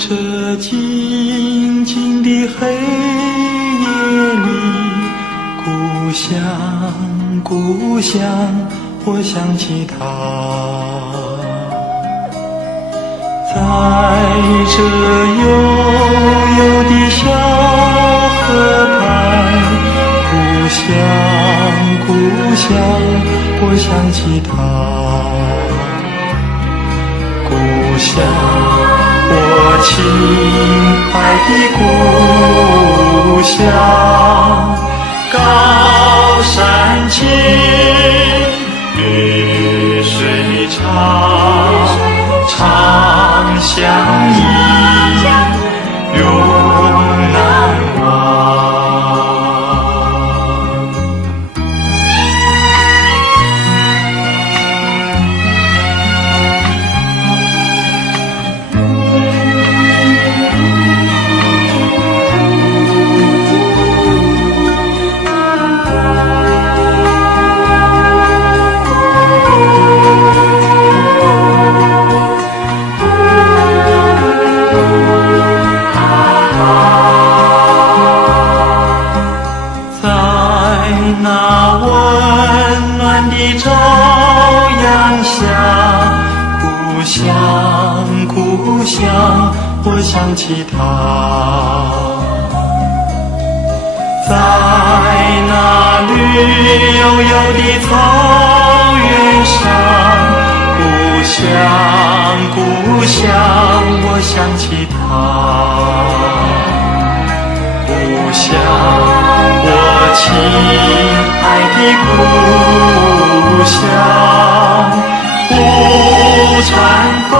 这静静的黑夜里，故乡，故乡，我想起她。在这悠悠的小河畔，故乡，故乡，我想起她。故乡，我亲爱的故乡，高山青，绿水长，长相依，永难忘。那温暖的朝阳下，故乡，故乡，我想起她。在那绿油油的草原上，故乡，故乡，我想起她。故乡，我亲爱的故乡，不穿风